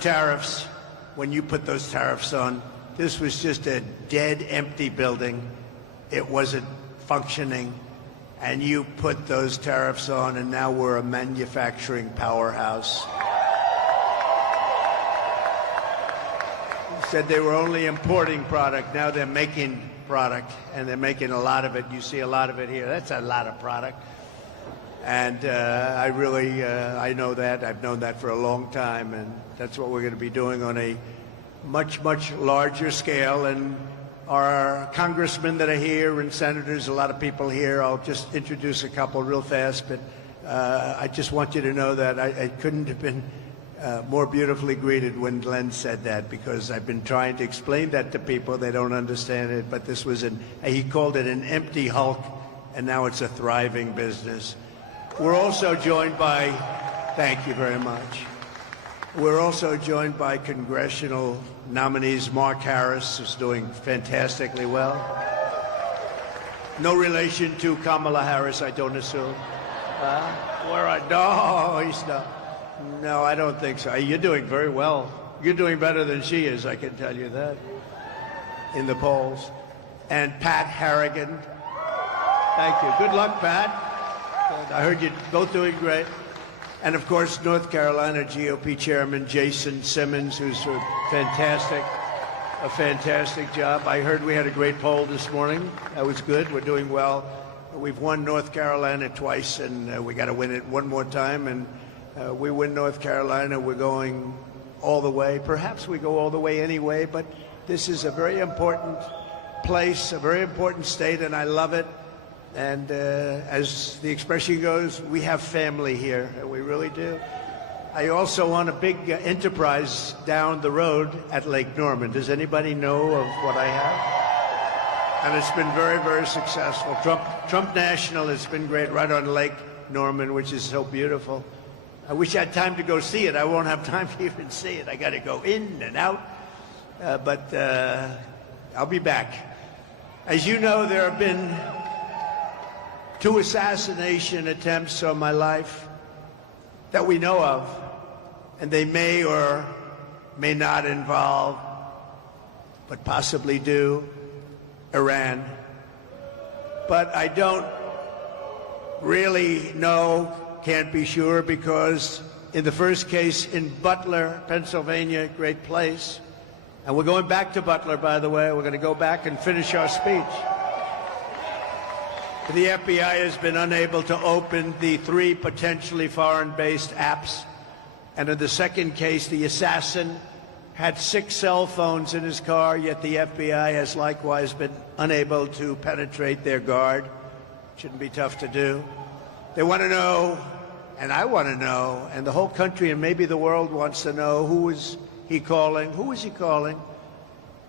tariffs, when you put those tariffs on, this was just a dead, empty building. It wasn't functioning. And you put those tariffs on, and now we're a manufacturing powerhouse. You said they were only importing product. Now they're making product, and they're making a lot of it. You see a lot of it here. That's a lot of product. And I really, I know that. I've known that for a long time, and that's what we're going to be doing on a much, much larger scale. And our congressmen that are here and senators, a lot of people here. I'll just introduce a couple real fast, but I just want you to know that I couldn't have been more beautifully greeted when Glenn said that, because I've been trying to explain that to people. They don't understand it, but this was he called it an empty hulk, and now it's a thriving business. We're also joined by, thank you very much. We're also joined by congressional nominees. Mark Harris is doing fantastically well. No relation to Kamala Harris, I don't assume. No, he's not. No, I don't think so. You're doing very well. You're doing better than she is, I can tell you that, in the polls. And Pat Harrigan. Thank you. Good luck, Pat. I heard you both doing great. And of course, North Carolina GOP Chairman Jason Simmons, who's a fantastic job. I heard we had a great poll this morning. That was good. We're doing well. We've won North Carolina twice, and we got to win it one more time. And we win North Carolina, we're going all the way. Perhaps we go all the way anyway, but this is a very important place, a very important state, and I love it. And as the expression goes, we have family here, and we really do. I also own a big enterprise down the road at Lake Norman. Does anybody know of what I have? And it's been very, very successful. Trump National has been great right on Lake Norman, which is so beautiful. I wish I had time to go see it. I won't have time to even see it. I got to go in and out, but I'll be back. As you know, there have been 2 assassination attempts on my life that we know of, and they may or may not involve, but possibly do, Iran. But I don't really know, can't be sure, because in the first case in Butler, Pennsylvania, great place, and we're going back to Butler, by the way. We're going to go back and finish our speech. The FBI has been unable to open the 3 potentially foreign-based apps. And in the second case, the assassin had 6 cell phones in his car, yet the FBI has likewise been unable to penetrate their guard. Shouldn't be tough to do. They want to know, and I want to know, and the whole country and maybe the world wants to know, who is he calling? Who is he calling?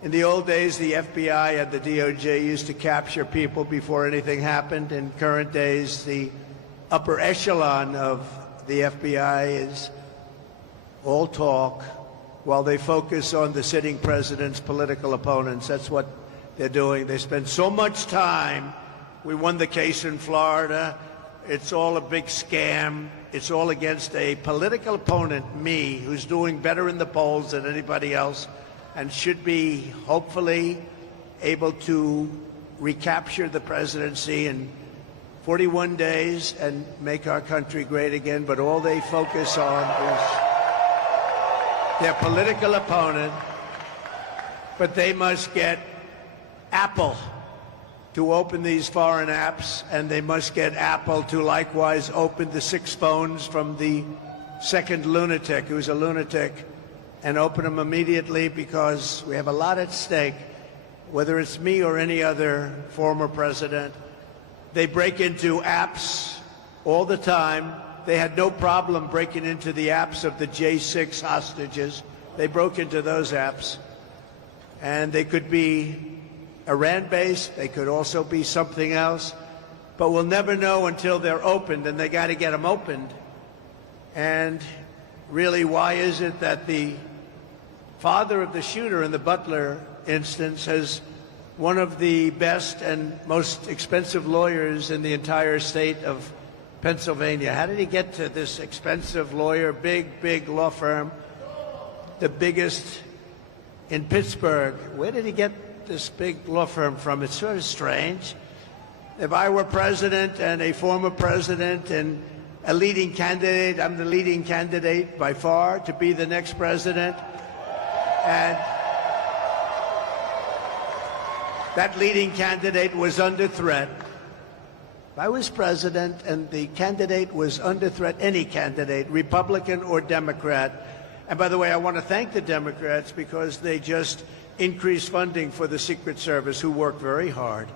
In the old days, the FBI and the DOJ used to capture people before anything happened. In current days, the upper echelon of the FBI is all talk while they focus on the sitting president's political opponents. That's what they're doing. They spend so much time. We won the case in Florida. It's all a big scam. It's all against a political opponent, me, who's doing better in the polls than anybody else, and should be hopefully able to recapture the presidency in 41 days and make our country great again. But all they focus on is their political opponent. But they must get Apple to open these foreign apps, and they must get Apple to likewise open the 6 phones from the second lunatic, who's a lunatic, and open them immediately, because we have a lot at stake, whether it's me or any other former president. They break into apps all the time. They had no problem breaking into the apps of the J6 hostages. They broke into those apps. And they could be Iran-based. They could also be something else. But we'll never know until they're opened, and they got to get them opened. And really, why is it that the father of the shooter in the Butler instance has one of the best and most expensive lawyers in the entire state of Pennsylvania? How did he get to this expensive lawyer, big law firm? the biggest in Pittsburgh. Where did he get this big law firm from? It's sort of strange. If I were president and a former president and a leading candidate, I'm the leading candidate by far to be the next president. And that leading candidate was under threat. If I was president and the candidate was under threat, any candidate, Republican or Democrat, and by the way, I want to thank the Democrats because they just increased funding for the Secret Service, who work very hard.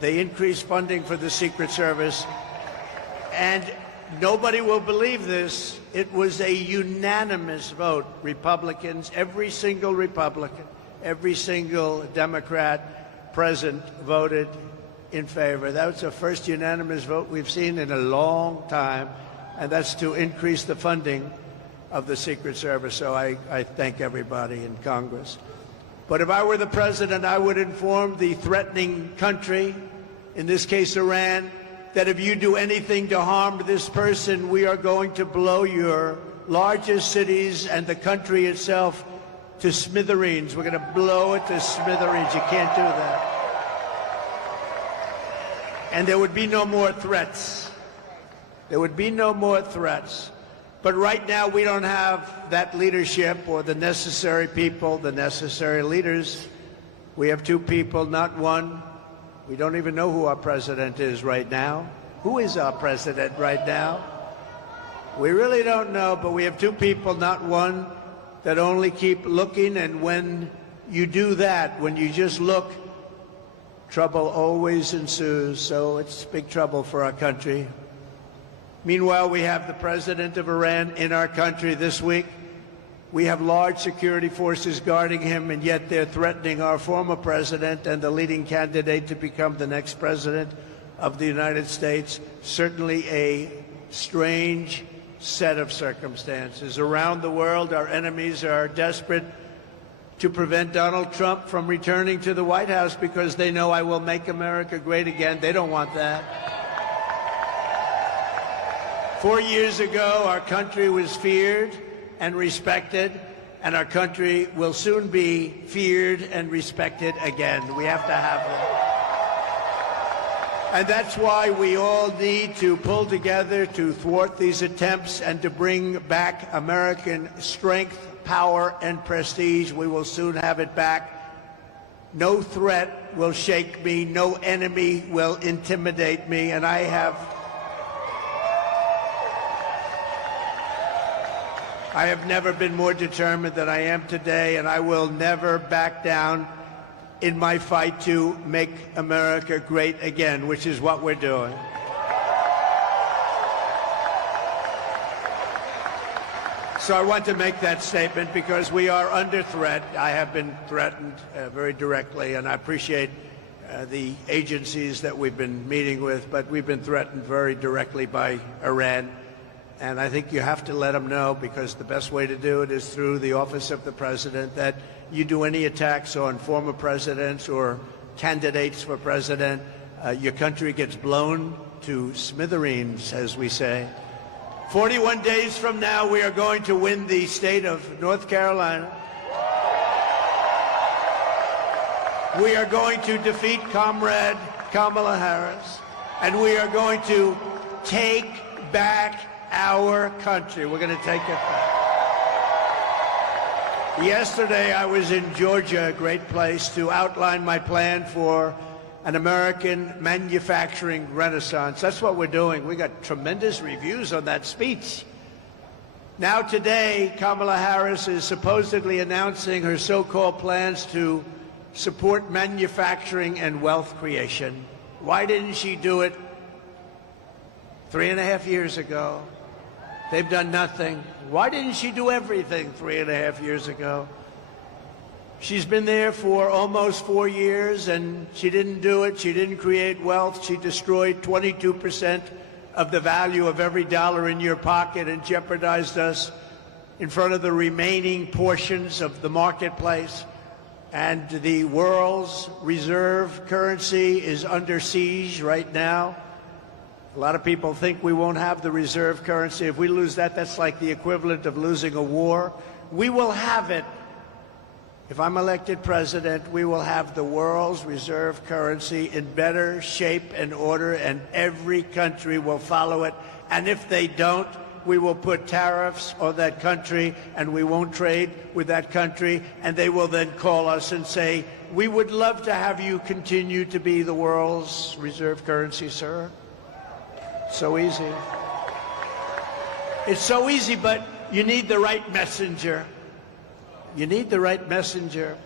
They increased funding for the Secret Service, and nobody will believe this. It was a unanimous vote. Republicans, every single Republican, every single Democrat present voted in favor. That was the first unanimous vote we've seen in a long time, and that's to increase the funding of the Secret Service. So I thank everybody in Congress. But if I were the president, I would inform the threatening country, in this case Iran, that if you do anything to harm this person, we are going to blow your largest cities and the country itself to smithereens. We're going to blow it to smithereens. You can't do that. And there would be no more threats. There would be no more threats. But right now, we don't have that leadership or the necessary people, the necessary leaders. We have two people, not one. We don't even know who our president is right now. Who is our president right now? We really don't know, but we have two people, not one, that only keep looking. And when you do that, when you just look, trouble always ensues. So it's big trouble for our country. Meanwhile, we have the president of Iran in our country this week. We have large security forces guarding him, and yet they're threatening our former president and the leading candidate to become the next president of the United States. Certainly a strange set of circumstances. Around the world, our enemies are desperate to prevent Donald Trump from returning to the White House because they know I will make America great again. They don't want that. 4 years ago, our country was feared and respected, and our country will soon be feared and respected again. We have to have them. And that's why we all need to pull together to thwart these attempts and to bring back American strength, power, and prestige. We will soon have it back. No threat will shake me. No enemy will intimidate me. And I have never been more determined than I am today, and I will never back down in my fight to make America great again, which is what we're doing. So I want to make that statement because we are under threat. I have been threatened very directly, and I appreciate the agencies that we've been meeting with, but we've been threatened very directly by Iran. And I think you have to let them know, because the best way to do it is through the office of the president, that you do any attacks on former presidents or candidates for president, your country gets blown to smithereens, as we say. 41 days from now, we are going to win the state of North Carolina. We are going to defeat Comrade Kamala Harris, and we are going to take back our country. We're going to take it back. Yesterday, I was in Georgia, a great place, to outline my plan for an American manufacturing renaissance. That's what we're doing. We got tremendous reviews on that speech. Now today, Kamala Harris is supposedly announcing her so-called plans to support manufacturing and wealth creation. Why didn't she do it 3.5 years ago? They've done nothing. Why didn't she do everything 3.5 years ago? She's been there for almost 4 years, and she didn't do it. She didn't create wealth. She destroyed 22% of the value of every dollar in your pocket and jeopardized us in front of the remaining portions of the marketplace. And the world's reserve currency is under siege right now. A lot of people think we won't have the reserve currency. If we lose that, that's like the equivalent of losing a war. We will have it. If I'm elected president, we will have the world's reserve currency in better shape and order, and every country will follow it. And if they don't, we will put tariffs on that country, and we won't trade with that country, and they will then call us and say, we would love to have you continue to be the world's reserve currency, sir. So easy. It's so easy, but you need the right messenger. You need the right messenger.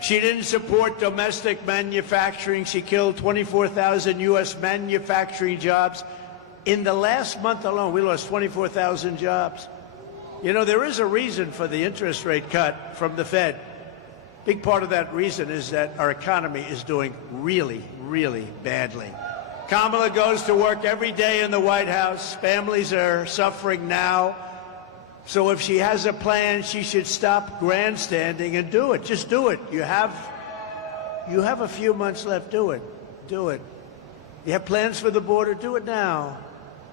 She didn't support domestic manufacturing. She killed 24,000 U.S. manufacturing jobs. In the last month alone, we lost 24,000 jobs. You know, there is a reason for the interest rate cut from the Fed. Big part of that reason is that our economy is doing really, really badly. Kamala goes to work every day in the White House. Families are suffering now. So if she has a plan, she should stop grandstanding and do it. Just do it. You have a few months left. Do it. Do it. You have plans for the border? Do it now.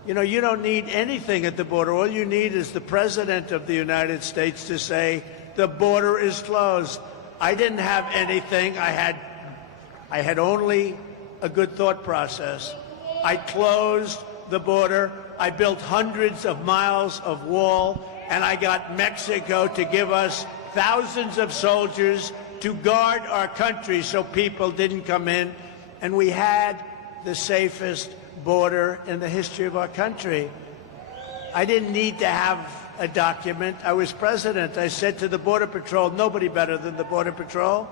You know, you don't need anything at the border. All you need is the President of the United States to say, the border is closed. I didn't have anything. I had only a good thought process. I closed the border. I built hundreds of miles of wall, and I got Mexico to give us thousands of soldiers to guard our country so people didn't come in. And we had the safest border in the history of our country. I didn't need to have a document. I was president. I said to the Border Patrol, nobody better than the Border Patrol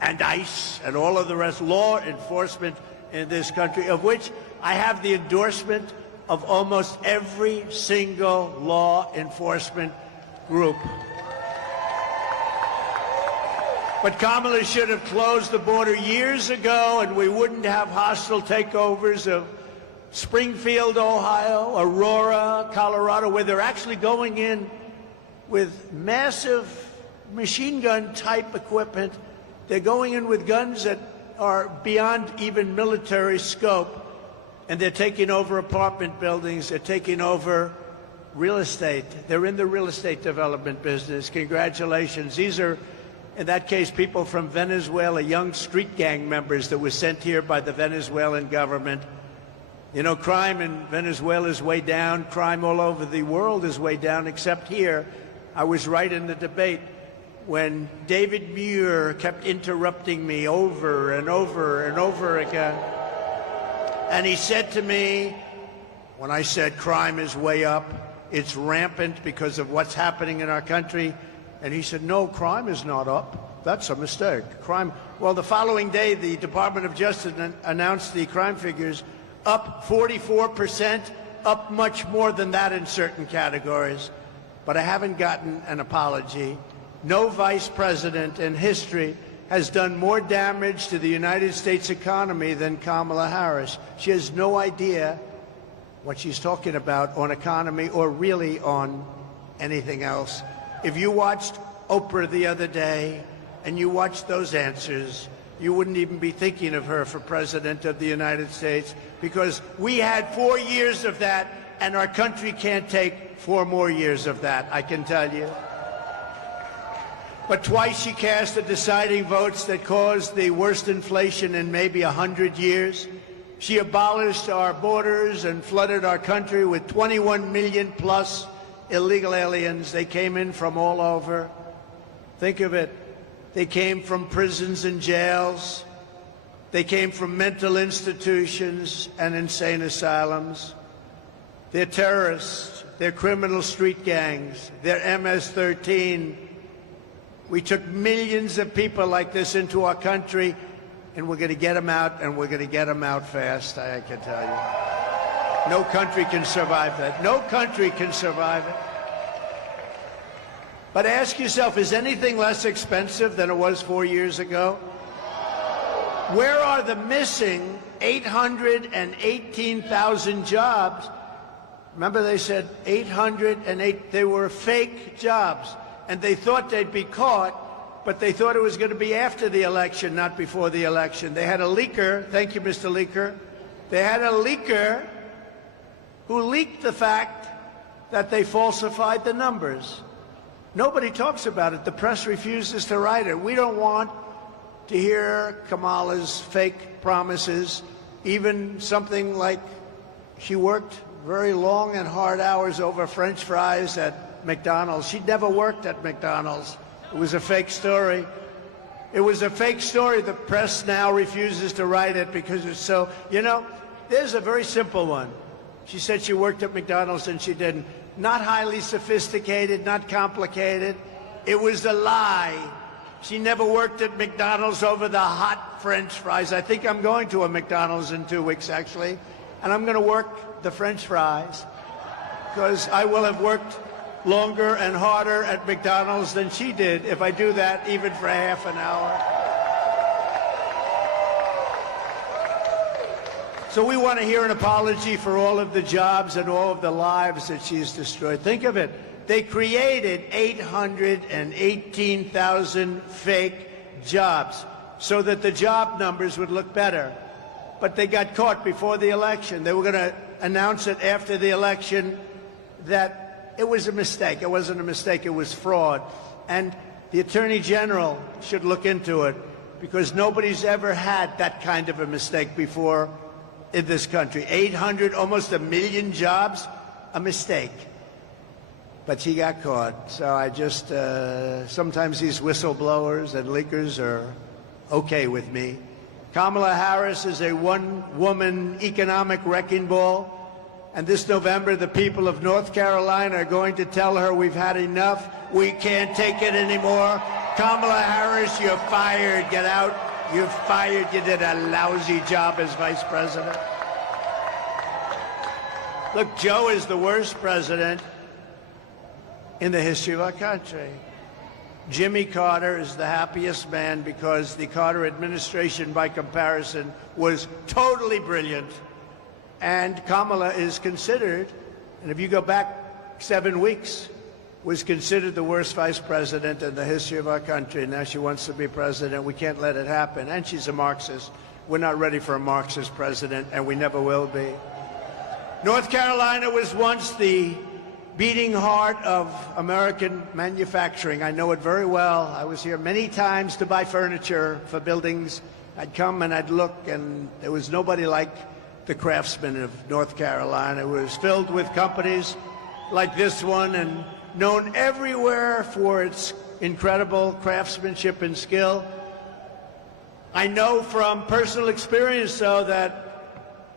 and ICE and all of the rest, law enforcement in this country, of which I have the endorsement of almost every single law enforcement group. But Kamala should have closed the border years ago, and we wouldn't have hostile takeovers of Springfield, Ohio, Aurora, Colorado, where they're actually going in with massive machine gun type equipment. They're going in with guns that are beyond even military scope, and they're taking over apartment buildings. They're taking over real estate. They're in the real estate development business. Congratulations. These are, in that case, people from Venezuela, young street gang members that were sent here by the Venezuelan government. You know, crime in Venezuela is way down. Crime all over the world is way down, except here. I was right in the debate when David Muir kept interrupting me over and over and over again. And he said to me, when I said crime is way up, it's rampant because of what's happening in our country, and he said, no, crime is not up. That's a mistake. Crime. Well, the following day, the Department of Justice announced the crime figures up 44%, up much more than that in certain categories. But I haven't gotten an apology. No vice president in history has done more damage to the United States economy than Kamala Harris. She has no idea what she's talking about on economy or really on anything else. If you watched Oprah the other day and you watched those answers, you wouldn't even be thinking of her for President of the United States, because we had 4 years of that, and our country can't take 4 more years of that, I can tell you. But twice she cast the deciding votes that caused the worst inflation in maybe 100 years. She abolished our borders and flooded our country with 21 million plus illegal aliens. They came in from all over. Think of it. They came from prisons and jails. They came from mental institutions and insane asylums. They're terrorists. They're criminal street gangs. They're MS-13. We took millions of people like this into our country, and we're going to get them out, and we're going to get them out fast, I can tell you. No country can survive that. No country can survive it. But ask yourself, is anything less expensive than it was 4 years ago? Where are the missing 818,000 jobs? Remember, they said 808, they were fake jobs. And they thought they'd be caught, but they thought it was going to be after the election, not before the election. They had a leaker, thank you, Mr. Leaker. They had a leaker who leaked the fact that they falsified the numbers. Nobody talks about it. The press refuses to write it. We don't want to hear Kamala's fake promises, even something like she worked very long and hard hours over French fries at McDonald's. She'd never worked at McDonald's. It was a fake story. It was a fake story. The press now refuses to write it because it's so, there's a very simple one. She said she worked at McDonald's and she didn't. Not highly sophisticated, not complicated. It was a lie. She never worked at McDonald's over the hot French fries. I think I'm going to a McDonald's in 2 weeks, actually, and I'm going to work the French fries because I will have worked longer and harder at McDonald's than she did if I do that even for half an hour. So we want to hear an apology for all of the jobs and all of the lives that she's destroyed. Think of it. They created 818,000 fake jobs so that the job numbers would look better. But they got caught before the election. They were going to announce it after the election that it was a mistake. It wasn't a mistake. It was fraud. And the Attorney General should look into it because nobody's ever had that kind of a mistake before in this country. 800, almost 1 million jobs, a mistake. But she got caught. So I just, sometimes these whistleblowers and leakers are okay with me. Kamala Harris is a one-woman economic wrecking ball. And this November, the people of North Carolina are going to tell her we've had enough. We can't take it anymore. Kamala Harris, you're fired. Get out. You're fired. You did a lousy job as vice president. Look, Joe is the worst president in the history of our country. Jimmy Carter is the happiest man because the Carter administration, by comparison, was totally brilliant. And Kamala is considered, and if you go back 7 weeks, was considered the worst vice president in the history of our country. Now she wants to be president. We can't let it happen. And she's a Marxist. We're not ready for a Marxist president, and we never will be. North Carolina was once the beating heart of American manufacturing. I know it very well. I was here many times to buy furniture for buildings. I'd come and I'd look, and there was nobody like the craftsmen of North Carolina. It was filled with companies like this one and known everywhere for its incredible craftsmanship and skill. I know from personal experience, though, that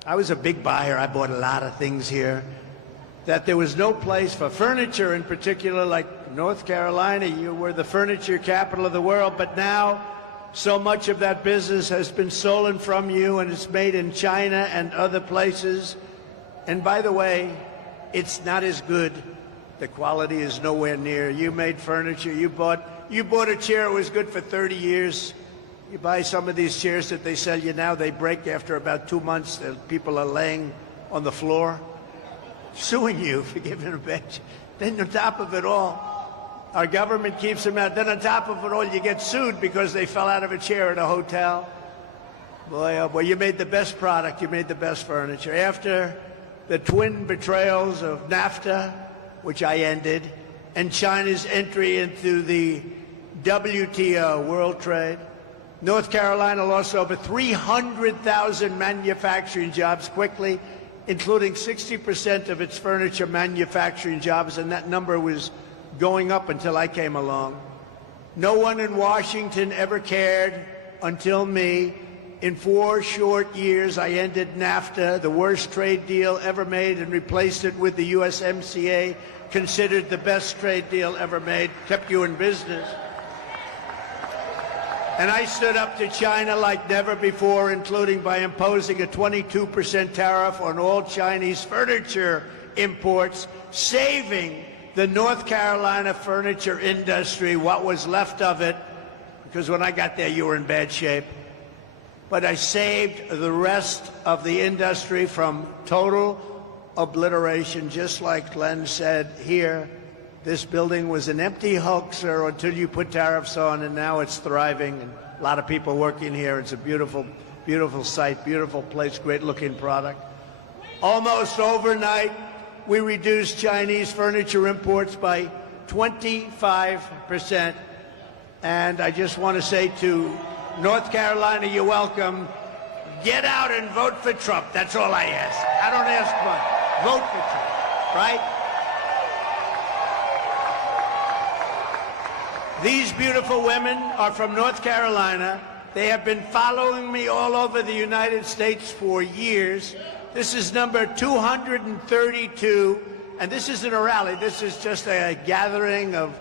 I was a big buyer. I bought a lot of things here. That there was no place for furniture in particular like North Carolina. You were the furniture capital of the world, but now so much of that business has been stolen from you and it's made in China and other places. And by the way, it's not as good. The quality is nowhere near. You made furniture. You bought a chair. It was good for 30 years. You buy some of these chairs that they sell you now, they break after about 2 months. People are laying on the floor, suing you for giving a bench. Then on top of it all, our government keeps them out. Then on top of it all, you get sued because they fell out of a chair at a hotel. Boy, oh boy, you made the best product. You made the best furniture. After the twin betrayals of NAFTA, which I ended, and China's entry into the WTO, World Trade, North Carolina lost over 300,000 manufacturing jobs quickly, including 60% of its furniture manufacturing jobs, and that number was going up until I came along. No one in Washington ever cared until me. In 4 short years, I ended NAFTA, the worst trade deal ever made, and replaced it with the USMCA, considered the best trade deal ever made, kept you in business. And I stood up to China like never before, including by imposing a 22% tariff on all Chinese furniture imports, saving the North Carolina furniture industry, what was left of it, because when I got there, you were in bad shape. But I saved the rest of the industry from total obliteration, just like Glenn said here. This building was an empty hoaxer until you put tariffs on, and now it's thriving. And a lot of people working here. It's a beautiful, beautiful site, beautiful place, great-looking product. Almost overnight, we reduced Chinese furniture imports by 25%. And I just want to say to North Carolina, you're welcome. Get out and vote for Trump. That's all I ask. I don't ask much. Vote for Trump, right? These beautiful women are from North Carolina. They have been following me all over the United States for years. This is number 232, and this isn't a rally. This is just a gathering of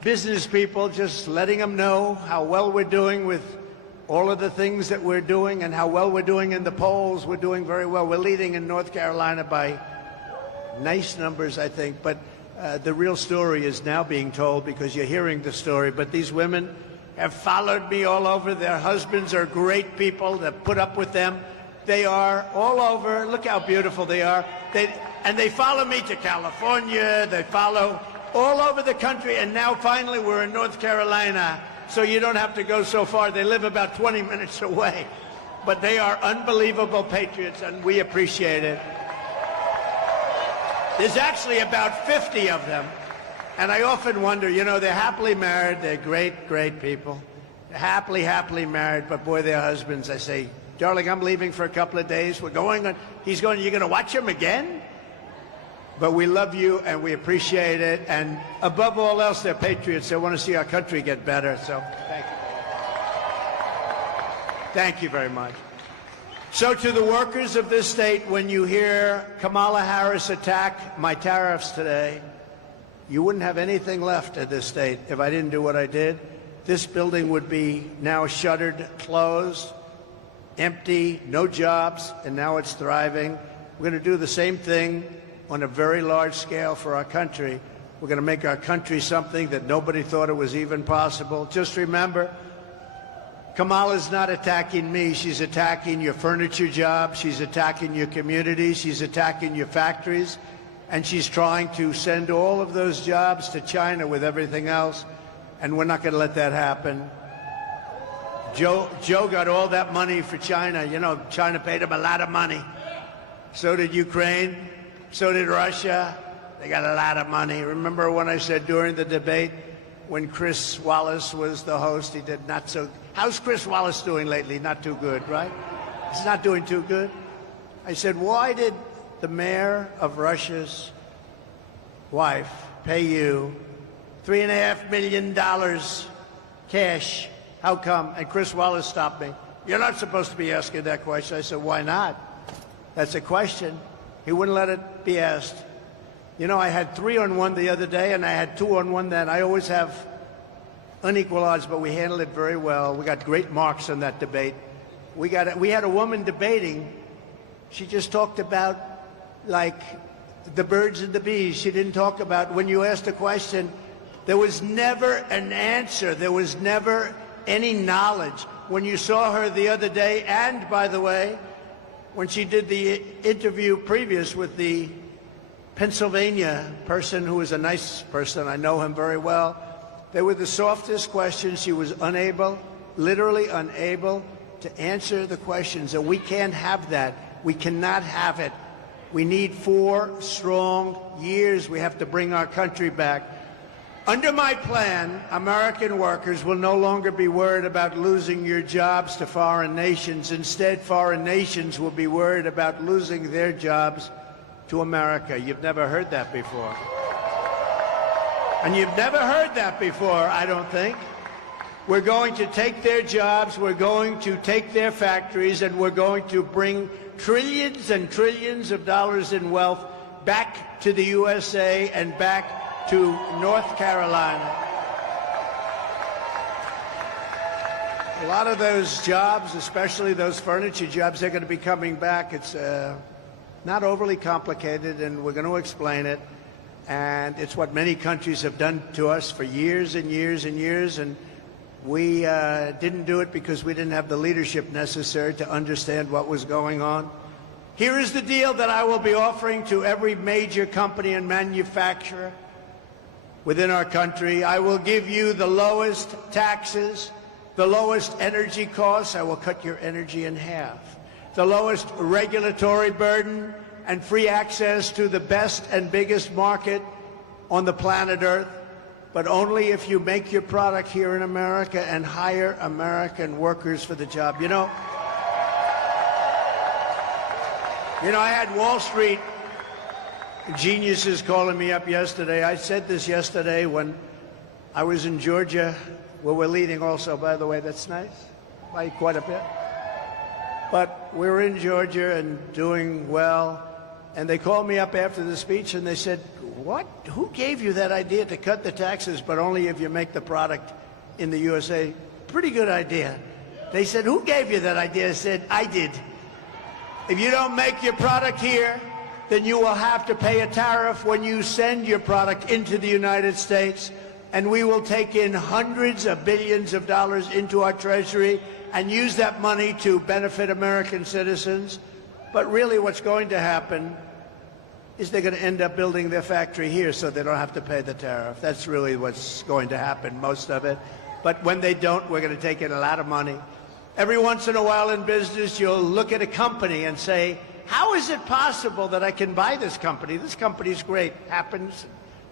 business people, just letting them know how well we're doing with all of the things that we're doing and how well we're doing in the polls. We're doing very well. We're leading in North Carolina by nice numbers, I think, but the real story is now being told because you're hearing the story. But these women have followed me all over. Their husbands are great people that put up with them. They are all over. Look how beautiful they are. And they follow me to California. They follow all over the country. And now finally we're in North Carolina, so you don't have to go so far. They live about 20 minutes away. But they are unbelievable patriots, and we appreciate it. There's actually about 50 of them. And I often wonder, you know, they're happily married. They're great, great people. They're happily married. But boy, their husbands, I say, darling, I'm leaving for a couple of days. We're going on. He's going, you're going to watch him again? But we love you and we appreciate it. And above all else, they're patriots. They want to see our country get better. So thank you. Thank you very much. So to the workers of this state, when you hear Kamala Harris attack my tariffs today, you wouldn't have anything left at this state if I didn't do what I did. This building would be now shuttered, closed, empty, no jobs, and now it's thriving. We're going to do the same thing on a very large scale for our country. We're going to make our country something that nobody thought it was even possible. Just remember, Kamala's not attacking me. She's attacking your furniture jobs. She's attacking your communities. She's attacking your factories. And she's trying to send all of those jobs to China with everything else. And we're not going to let that happen. Joe got all that money for China. You know, China paid him a lot of money. So did Ukraine. So did Russia. They got a lot of money. Remember when I said during the debate, when Chris Wallace was the host, he did not so... How's Chris Wallace doing lately? Not too good, right? He's not doing too good. I said, why did the mayor of Russia's wife pay you $3.5 million cash? How come? And Chris Wallace stopped me. You're not supposed to be asking that question. I said, why not? That's a question. He wouldn't let it be asked. You know, I had 3-on-1 the other day, and I had 2-on-1 then. I always have unequal odds, but we handled it very well. We got great marks on that debate. We had a woman debating. She just talked about, like, the birds and the bees. She didn't talk about, when you asked a question, there was never an answer. There was never any knowledge. When you saw her the other day, and, by the way, when she did the interview previous with the Pennsylvania person who was a nice person, I know him very well, they were the softest questions. She was unable, literally unable, to answer the questions. And we can't have that. We cannot have it. We need 4 strong years. We have to bring our country back. Under my plan, American workers will no longer be worried about losing your jobs to foreign nations. Instead, foreign nations will be worried about losing their jobs to America. You've never heard that before. And you've never heard that before, I don't think. We're going to take their jobs, we're going to take their factories, and we're going to bring trillions and trillions of dollars in wealth back to the USA and back to North Carolina. A lot of those jobs, especially those furniture jobs, they're going to be coming back. It's not overly complicated, and we're going to explain it. And it's what many countries have done to us for years and years and years. And we didn't do it because we didn't have the leadership necessary to understand what was going on. Here is the deal that I will be offering to every major company and manufacturer within our country. I will give you the lowest taxes, the lowest energy costs. I will cut your energy in half. The lowest regulatory burden and free access to the best and biggest market on the planet Earth. but only if you make your product here in America and hire American workers for the job. You know, I had Wall Street geniuses calling me up yesterday. I said this yesterday when I was in Georgia, where we're leading also, by the way. That's nice, by quite a bit. But we were in Georgia and doing well, and they called me up after the speech and they said, "What? Who gave you that idea to cut the taxes, but only if you make the product in the USA?" Pretty good idea. They said, "Who gave you that idea?" I said, "I did. If you don't make your product here, then you will have to pay a tariff when you send your product into the United States, and we will take in hundreds of billions of dollars into our treasury and use that money to benefit American citizens." But really what's going to happen is they're going to end up building their factory here so they don't have to pay the tariff. That's really what's going to happen, most of it. But when they don't, we're going to take in a lot of money. Every once in a while in business, you'll look at a company and say, how is it possible that I can buy this company? This company's great. Happens.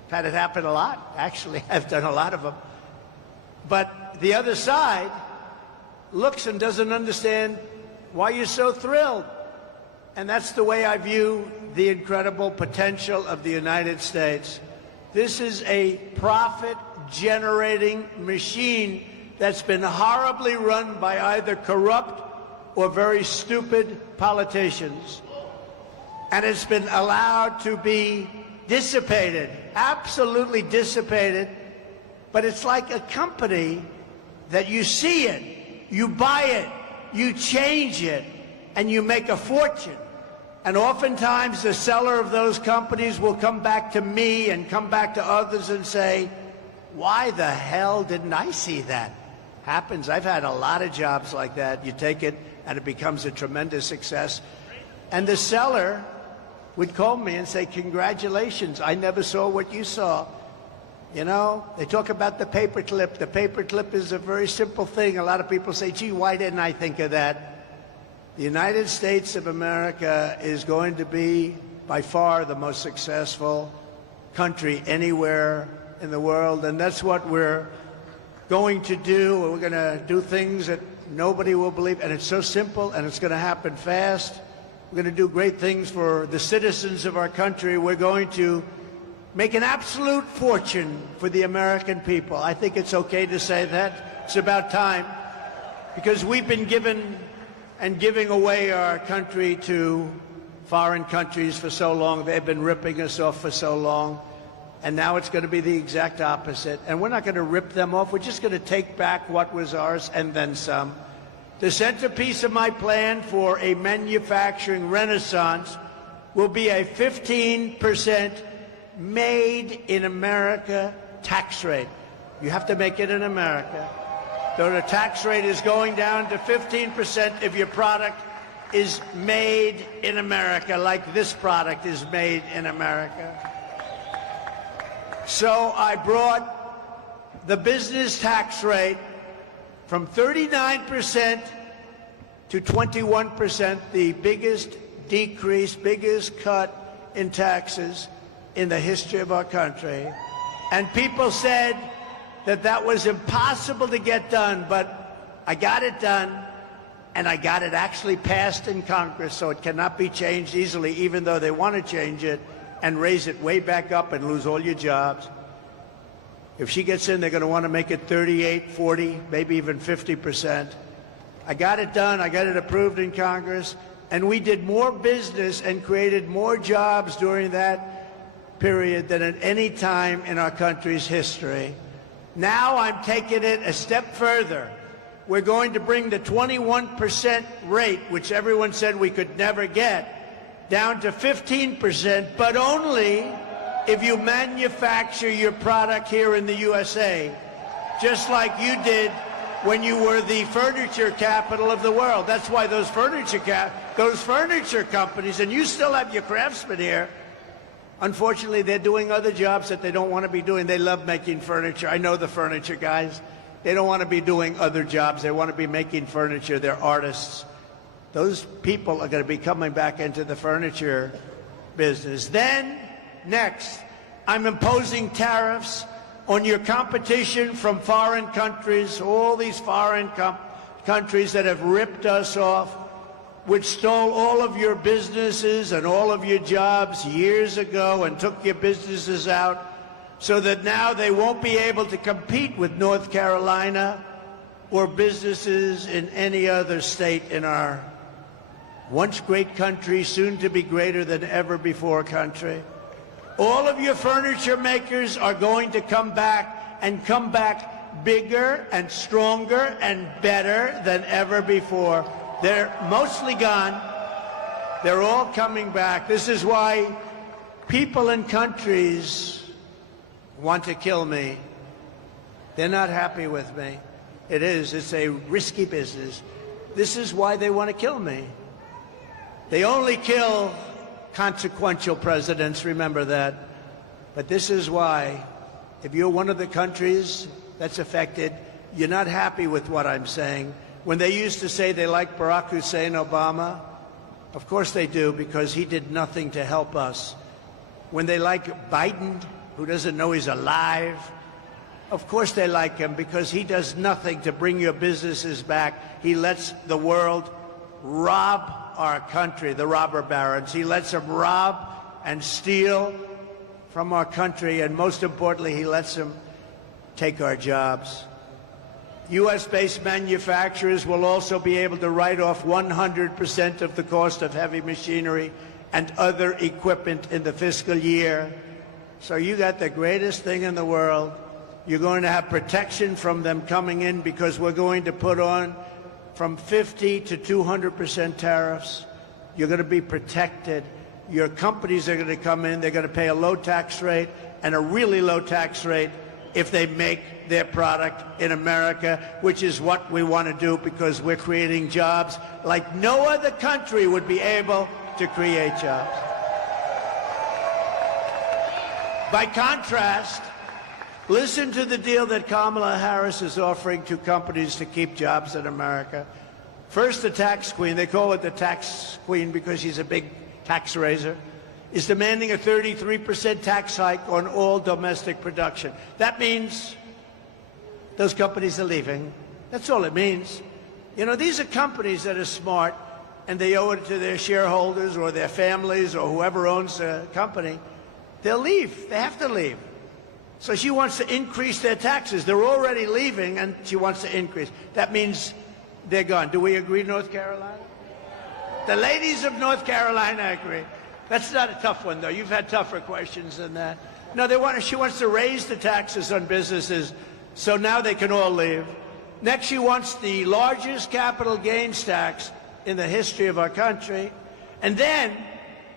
I've had it happen a lot. Actually, I've done a lot of them. But the other side looks and doesn't understand why you're so thrilled. And that's the way I view the incredible potential of the United States. This is a profit-generating machine that's been horribly run by either corrupt or very stupid politicians. And it's been allowed to be dissipated, absolutely dissipated. But it's like a company that you see it, you buy it, you change it, and you make a fortune. And oftentimes the seller of those companies will come back to me and come back to others and say, why the hell didn't I see that? Happens. I've had a lot of jobs like that. You take it and it becomes a tremendous success. And the seller would call me and say, congratulations, I never saw what you saw. You know, they talk about the paperclip. The paperclip is a very simple thing. A lot of people say, gee, why didn't I think of that? The United States of America is going to be by far the most successful country anywhere in the world, and that's what we're going to do. We're going to do things that nobody will believe, and it's so simple, and it's going to happen fast. We're going to do great things for the citizens of our country. We're going to make an absolute fortune for the American people. I think it's okay to say that. It's about time, because we've been given and giving away our country to foreign countries for so long. They've been ripping us off for so long. And now it's going to be the exact opposite. And we're not going to rip them off. We're just going to take back what was ours and then some. The centerpiece of my plan for a manufacturing renaissance will be a 15% made in America tax rate. You have to make it in America. So the tax rate is going down to 15% if your product is made in America, like this product is made in America. So I brought the business tax rate from 39% to 21%, the biggest decrease, biggest cut in taxes in the history of our country. And people said that that was impossible to get done, but I got it done, and I got it actually passed in Congress, so it cannot be changed easily, even though they want to change it and raise it way back up and lose all your jobs. If she gets in, they're going to want to make it 38, 40, maybe even 50%. I got it done. I got it approved in Congress, and we did more business and created more jobs during that period than at any time in our country's history. Now I'm taking it a step further. We're going to bring the 21% rate, which everyone said we could never get, down to 15%, but only if you manufacture your product here in the USA, just like you did when you were the furniture capital of the world. That's why those furniture companies, and you still have your craftsmen here, unfortunately, they're doing other jobs that they don't want to be doing. They love making furniture. I know the furniture guys. They don't want to be doing other jobs. They want to be making furniture. They're artists. Those people are going to be coming back into the furniture business. Then, next, I'm imposing tariffs on your competition from foreign countries, all these foreign countries that have ripped us off, which stole all of your businesses and all of your jobs years ago and took your businesses out, so that now they won't be able to compete with North Carolina or businesses in any other state in our once great country, soon to be greater than ever before country. All of your furniture makers are going to come back, and come back bigger and stronger and better than ever before. They're mostly gone. They're all coming back. This is why people in countries want to kill me. They're not happy with me. It's a risky business. This is why they want to kill me. They only kill consequential presidents, remember that. But this is why, if you're one of the countries that's affected, you're not happy with what I'm saying. When they used to say they like Barack Hussein Obama, of course they do, because he did nothing to help us. When they like Biden, who doesn't know he's alive, of course they like him, because he does nothing to bring your businesses back. He lets the world rob our country, the robber barons. He lets them rob and steal from our country, and most importantly, he lets them take our jobs. U.S.-based manufacturers will also be able to write off 100% of the cost of heavy machinery and other equipment in the fiscal year. So you got the greatest thing in the world. You're going to have protection from them coming in, because we're going to put on from 50 to 200% tariffs. You're going to be protected. Your companies are going to come in. They're going to pay a low tax rate and a really low tax rate if they make their product in America, which is what we want to do, because we're creating jobs like no other country would be able to create jobs. By contrast, listen to the deal that Kamala Harris is offering to companies to keep jobs in America. First, the tax queen, they call it the tax queen because she's a big tax raiser, is demanding a 33% tax hike on all domestic production. That means those companies are leaving. That's all it means. You know, these are companies that are smart, and they owe it to their shareholders or their families or whoever owns the company. They'll leave. They have to leave. So she wants to increase their taxes. They're already leaving, and she wants to increase. That means they're gone. Do we agree, North Carolina? The ladies of North Carolina agree. That's not a tough one, though. You've had tougher questions than that. No, she wants to raise the taxes on businesses, so now they can all leave. Next, she wants the largest capital gains tax in the history of our country. And then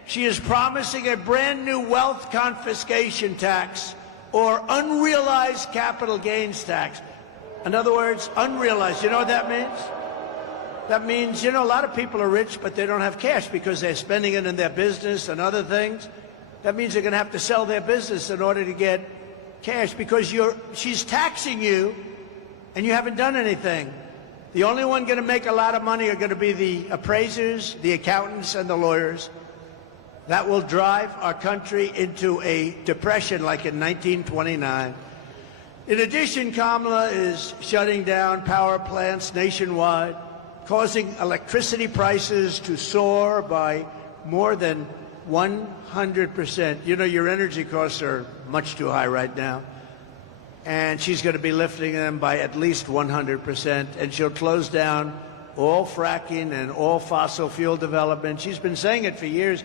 she is promising a brand new wealth confiscation tax, or unrealized capital gains tax. In other words, unrealized. You know what that means? That means, you know, a lot of people are rich, but they don't have cash because they're spending it in their business and other things. That means they're going to have to sell their business in order to get cash, because she's taxing you and you haven't done anything. The only one going to make a lot of money are going to be the appraisers, the accountants, and the lawyers. That will drive our country into a depression like in 1929. In addition, Kamala is shutting down power plants nationwide, causing electricity prices to soar by more than 100%. You know, your energy costs are much too high right now. And she's going to be lifting them by at least 100%. And she'll close down all fracking and all fossil fuel development. She's been saying it for years.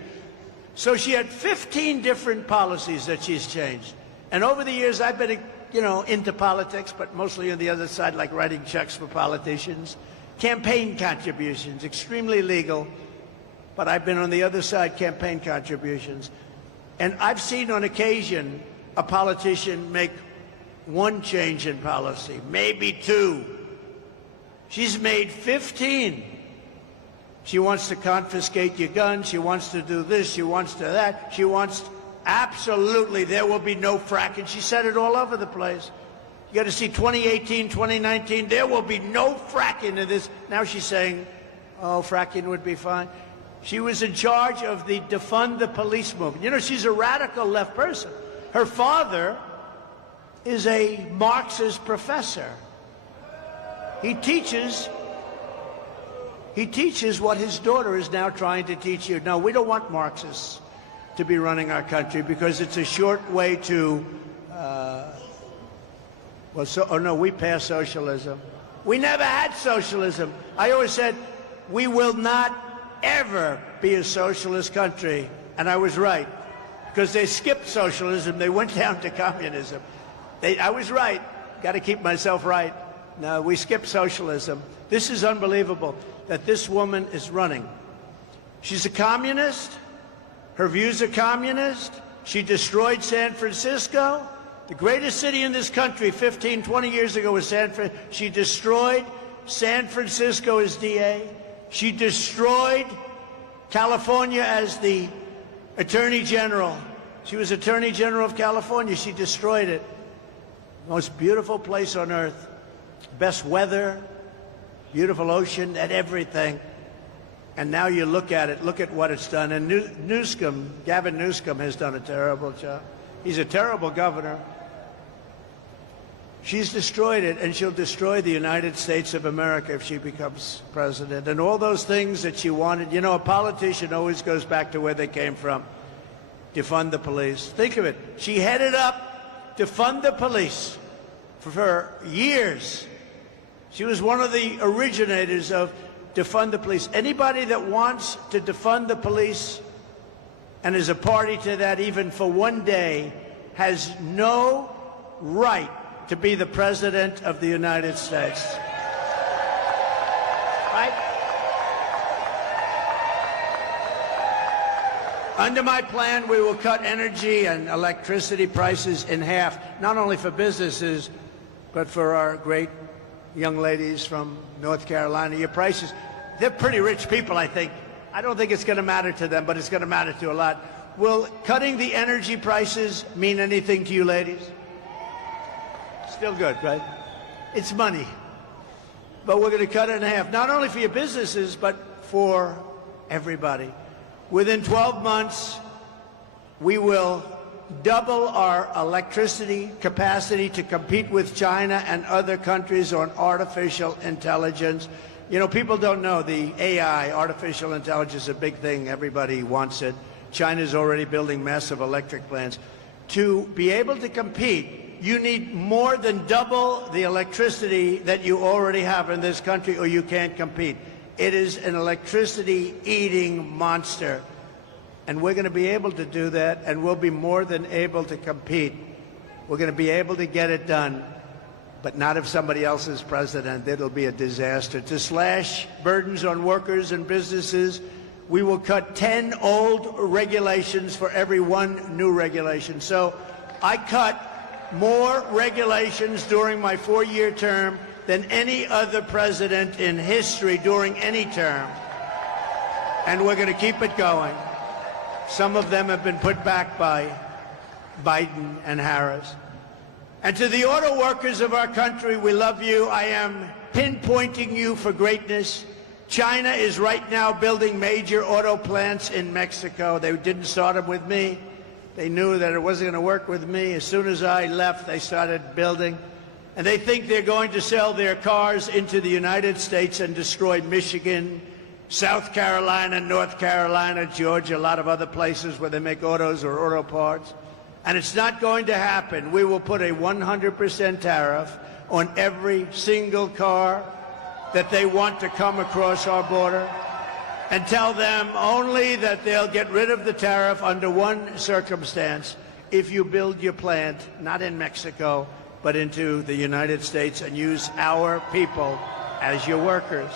So she had 15 different policies that she's changed. And over the years, I've been, you know, into politics, but mostly on the other side, like writing checks for politicians. Campaign contributions, extremely legal. But I've been on the other side, campaign contributions. And I've seen on occasion a politician make one change in policy, maybe two. She's made 15. She wants to confiscate your guns. She wants to do this. She wants to that. She wants, absolutely, there will be no fracking. She said it all over the place. You got to see 2018, 2019, there will be no fracking in this. Now she's saying, oh, fracking would be fine. She was in charge of the defund the police movement. You know, she's a radical left person. Her father is a Marxist professor. He teaches what his daughter is now trying to teach you. No, we don't want Marxists to be running our country because it's a short way to, we passed socialism. We never had socialism. I always said, we will not ever be a socialist country. And I was right, because they skipped socialism. They went down to communism. I was right. Got to keep myself right. No, we skipped socialism. This is unbelievable that this woman is running. She's a communist. Her views are communist. She destroyed San Francisco. The greatest city in this country 15, 20 years ago was San Francisco. She destroyed San Francisco as DA. She destroyed California as the Attorney General. She was Attorney General of California. She destroyed it. Most beautiful place on earth. Best weather, beautiful ocean, and everything. And now you look at it, look at what it's done. And Gavin Newsom has done a terrible job. He's a terrible governor. She's destroyed it, and she'll destroy the United States of America if she becomes president. And all those things that she wanted. You know, a politician always goes back to where they came from. Defund the police. Think of it. She headed up defund the police for years. She was one of the originators of defund the police. Anybody that wants to defund the police and is a party to that even for one day has no right to be the President of the United States. Right? Under my plan, we will cut energy and electricity prices in half, not only for businesses, but for our great young ladies from North Carolina. Your prices, they're pretty rich people, I think. I don't think it's going to matter to them, but it's going to matter to a lot. Will cutting the energy prices mean anything to you ladies? Still good, right? It's money. But we're going to cut it in half, not only for your businesses, but for everybody. Within 12 months, we will double our electricity capacity to compete with China and other countries on artificial intelligence. You know, people don't know the AI, artificial intelligence, is a big thing. Everybody wants it. China's already building massive electric plants. To be able to compete, you need more than double the electricity that you already have in this country, or you can't compete. It is an electricity-eating monster. And we're going to be able to do that, and we'll be more than able to compete. We're going to be able to get it done, but not if somebody else is president. It'll be a disaster. To slash burdens on workers and businesses, we will cut 10 old regulations for every one new regulation. So I cut more regulations during my 4-year term than any other president in history during any term. And we're going to keep it going. Some of them have been put back by Biden and Harris. And to the auto workers of our country, we love you. I am pinpointing you for greatness. China is right now building major auto plants in Mexico. They didn't start them with me. They knew that it wasn't going to work with me. As soon as I left, they started building. And they think they're going to sell their cars into the United States and destroy Michigan, South Carolina, North Carolina, Georgia, a lot of other places where they make autos or auto parts. And it's not going to happen. We will put a 100% tariff on every single car that they want to come across our border, and tell them only that they'll get rid of the tariff under one circumstance: if you build your plant, not in Mexico, but into the United States, and use our people as your workers.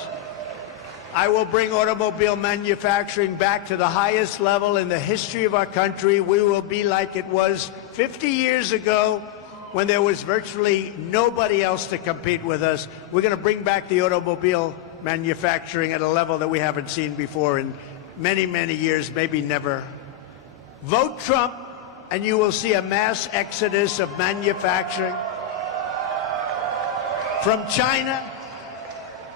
I will bring automobile manufacturing back to the highest level in the history of our country. We will be like it was 50 years ago when there was virtually nobody else to compete with us. We're going to bring back the automobile manufacturing at a level that we haven't seen before in many, many years, maybe never. Vote Trump, and you will see a mass exodus of manufacturing from China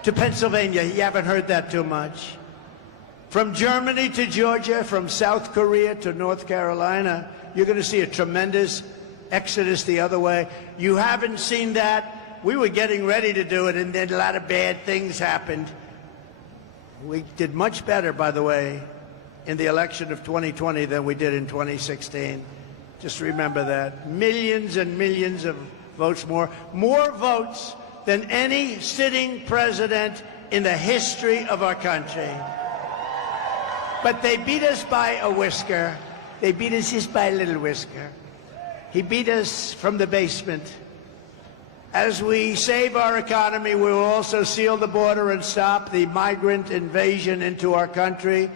to Pennsylvania. You haven't heard that too much. From Germany to Georgia, from South Korea to North Carolina, you're going to see a tremendous exodus the other way. You haven't seen that. We were getting ready to do it, and then a lot of bad things happened. We did much better, by the way, in the election of 2020 than we did in 2016. Just remember that. Millions and millions of votes more. More votes than any sitting president in the history of our country. But they beat us by a whisker. They beat us just by a little whisker. He beat us from the basement. As we save our economy, we will also seal the border and stop the migrant invasion into our country.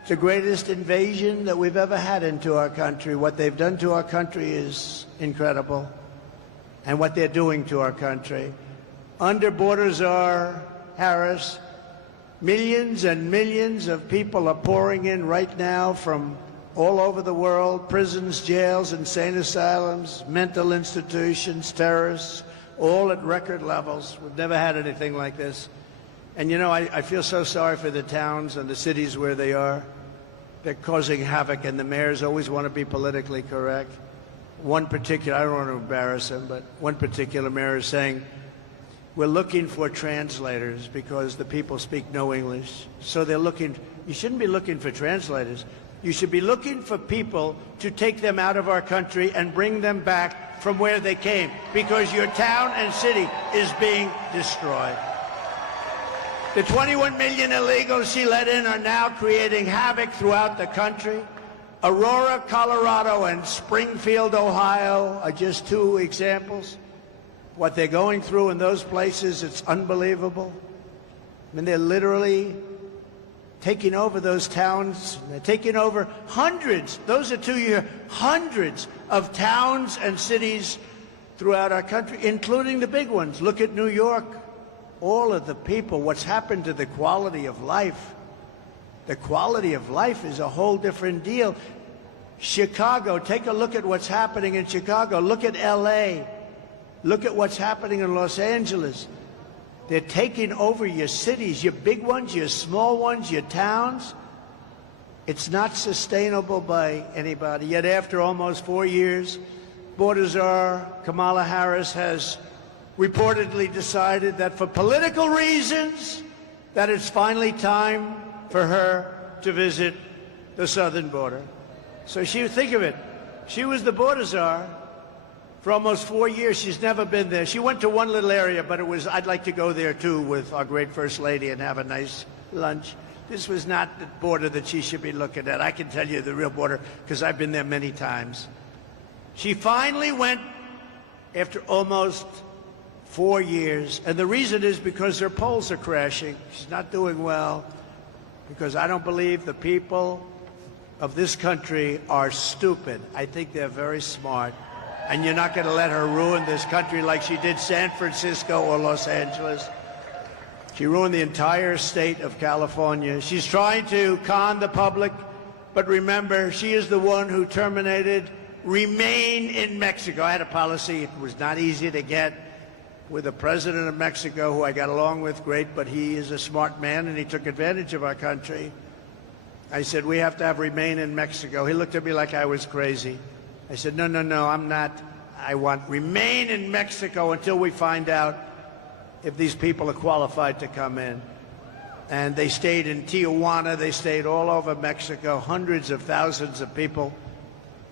It's the greatest invasion that we've ever had into our country. What they've done to our country is incredible. And what they're doing to our country. Under Border Czar Harris, millions and millions of people are pouring in right now from all over the world, prisons, jails, insane asylums, mental institutions, terrorists, all at record levels. We've never had anything like this. And you know, I feel so sorry for the towns and the cities where they are. They're causing havoc, and the mayors always want to be politically correct. One particular, I don't want to embarrass him, but one particular mayor is saying, we're looking for translators because the people speak no English. So they're looking, you shouldn't be looking for translators. You should be looking for people to take them out of our country and bring them back from where they came, because your town and city is being destroyed. The 21 million illegals she let in are now creating havoc throughout the country. Aurora, Colorado, and Springfield, Ohio are just two examples. What they're going through in those places, it's unbelievable. I mean, they're literally taking over those towns. They're taking over hundreds, those are 2 years, hundreds of towns and cities throughout our country, including the big ones. Look at New York. All of the people, what's happened to the quality of life. The quality of life is a whole different deal. Chicago, take a look at what's happening in Chicago. Look at LA. Look at what's happening in Los Angeles. They're taking over your cities, your big ones, your small ones, your towns. It's not sustainable by anybody. Yet after almost 4 years, Border Czar Kamala Harris has reportedly decided that for political reasons, that it's finally time for her to visit the southern border. So think of it, she was the border czar for almost 4 years. She's never been there. She went to one little area, but it was, I'd like to go there too with our great First Lady and have a nice lunch. This was not the border that she should be looking at. I can tell you the real border because I've been there many times. She finally went after almost 4 years, and the reason is because her polls are crashing. She's not doing well because I don't believe the people of this country are stupid. I think they're very smart, and you're not going to let her ruin this country like she did San Francisco or Los Angeles. She ruined the entire state of California. She's trying to con the public, but remember, she is the one who terminated Remain in Mexico. I had a policy, it was not easy to get, with the president of Mexico, who I got along with great, but he is a smart man and he took advantage of our country. I said, we have to have Remain in Mexico. He looked at me like I was crazy. I said, no, I'm not. I want Remain in Mexico until we find out if these people are qualified to come in. And they stayed in Tijuana, they stayed all over Mexico, hundreds of thousands of people.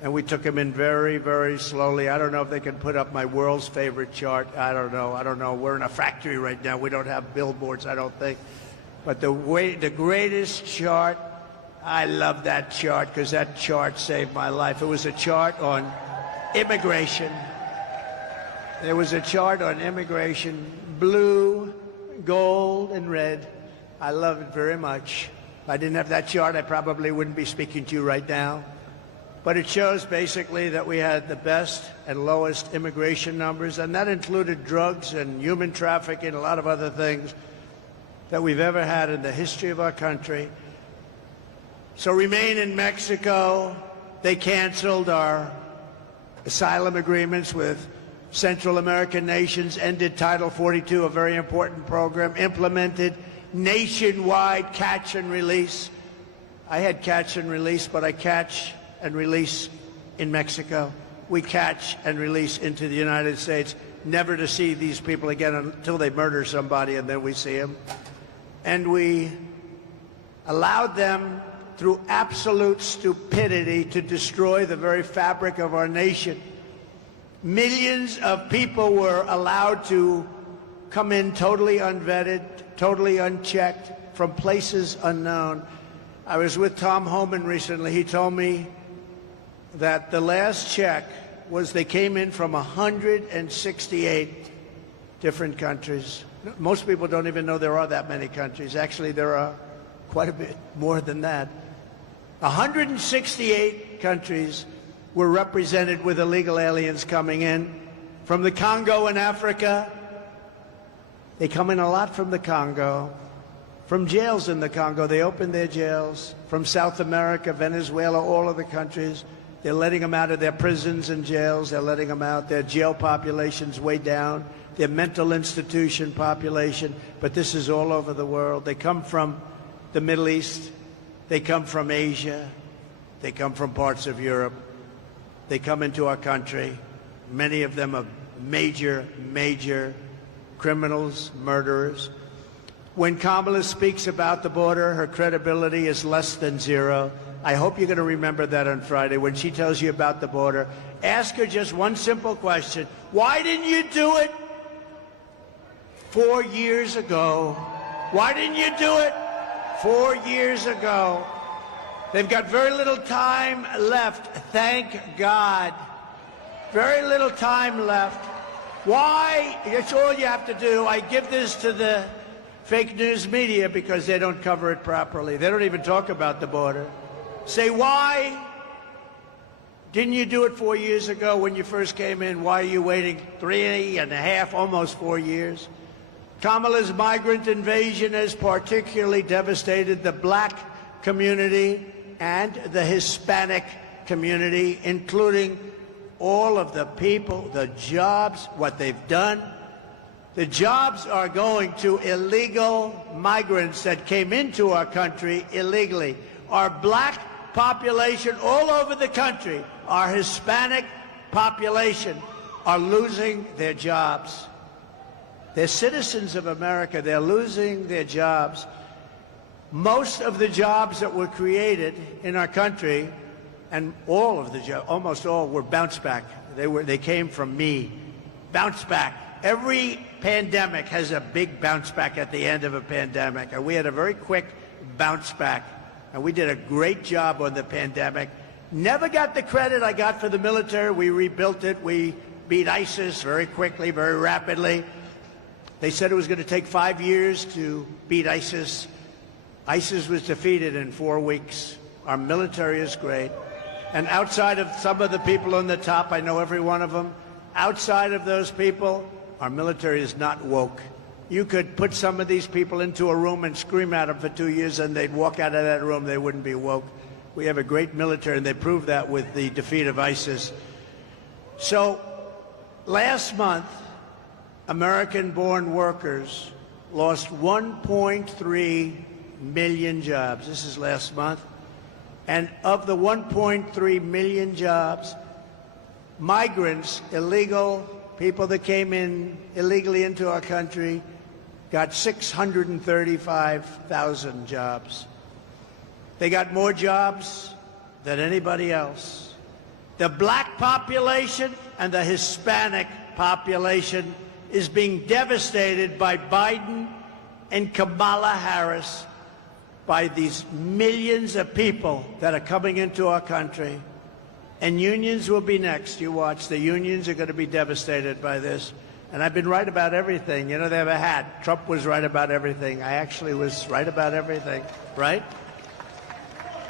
And we took them in very, very slowly. I don't know if they can put up my world's favorite chart. I don't know. We're in a factory right now. We don't have billboards, I don't think. But the greatest chart, I love that chart because that chart saved my life. It was a chart on immigration. There was a chart on immigration, blue, gold, and red. I love it very much. If I didn't have that chart, I probably wouldn't be speaking to you right now. But it shows basically that we had the best and lowest immigration numbers, and that included drugs and human trafficking, a lot of other things that we've ever had in the history of our country. So Remain in Mexico. They canceled our asylum agreements with Central American nations, ended Title 42, a very important program, implemented nationwide catch and release. I had catch and release, but I catch and release in Mexico. we catch and release into the United States, never to see these people again until they murder somebody, and then we see them. And we allowed them, through absolute stupidity, to destroy the very fabric of our nation. Millions of people were allowed to come in totally unvetted, totally unchecked, from places unknown. I was with Tom Homan recently. He told me that the last check was they came in from 168 different countries. Most people don't even know there are that many countries. Actually, there are quite a bit more than that. 168 countries were represented with illegal aliens coming in. From the Congo in Africa, they come in a lot from the Congo. From jails in the Congo, they opened their jails. From South America, Venezuela, all of the countries, they're letting them out of their prisons and jails. They're letting them out. Their jail population's way down. Their mental institution population. But this is all over the world. They come from the Middle East. They come from Asia. They come from parts of Europe. They come into our country. Many of them are major, major criminals, murderers. When Kamala speaks about the border, her credibility is less than zero. I hope you're going to remember that on Friday when she tells you about the border. Ask her just one simple question. Why didn't you do it 4 years ago? Why didn't you do it 4 years ago? They've got very little time left, thank God. Very little time left. Why? That's all you have to do. I give this to the fake news media because they don't cover it properly. They don't even talk about the border. Say, why didn't you do it 4 years ago when you first came in? Why are you waiting 3.5, almost 4 years? Kamala's migrant invasion has particularly devastated the black community and the Hispanic community, including all of the people, the jobs, what they've done. The jobs are going to illegal migrants that came into our country illegally. Our black population all over the country, our Hispanic population, are losing their jobs. They're citizens of America. They're losing their jobs. Most of the jobs that were created in our country, and all of the jobs, almost all, were bounce back. They came from me. Bounce back. Every pandemic has a big bounce back at the end of a pandemic, and we had a very quick bounce back. And we did a great job on the pandemic. Never got the credit I got for the military. We rebuilt it. We beat ISIS very quickly, very rapidly. They said it was going to take 5 years to beat ISIS. ISIS was defeated in 4 weeks. Our military is great. And outside of some of the people on the top, I know every one of them, outside of those people, our military is not woke. You could put some of these people into a room and scream at them for 2 years, and they'd walk out of that room. They wouldn't be woke. We have a great military, and they proved that with the defeat of ISIS. So last month, American-born workers lost 1.3 million jobs. This is last month. And of the 1.3 million jobs, migrants, illegal people that came in illegally into our country, got 635,000 jobs. They got more jobs than anybody else. The black population and the Hispanic population is being devastated by Biden and Kamala Harris, by these millions of people that are coming into our country. And unions will be next. You watch. The unions are going to be devastated by this. And I've been right about everything. You know, they have a hat. Trump was right about everything. I actually was right about everything, right?